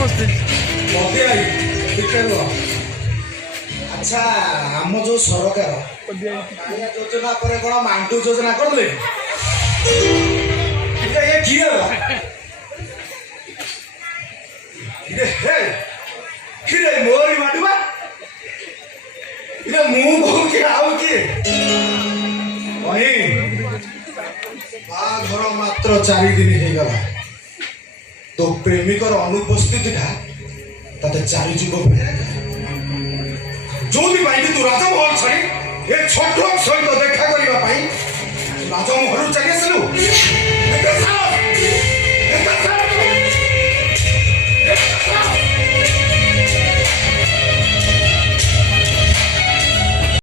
ମତେ ଆଇ ଟିକେ ରୁହ। ଆଚ୍ଛା ଆମ ଯୋଉ ସରକାର କାଳିଆ ଯୋଜନା ପରେ କଣ ମାଣ୍ଡୁ ଯୋଜନା କରିଦେଲେ? ଏ କିଏ କିରେ ମୋରି ମାଡୁଆ ମୁଁ କହୁଛି ଆଉ କିଏ? ବାହାଘର ମାତ୍ର 4 ଦିନ ହେଇଗଲା। तो प्रेमिकर अनुपस्थिति तते 4 जुग जो तू राजमहल छाड़ी ए छोट सहित देखा करने राजमहल चले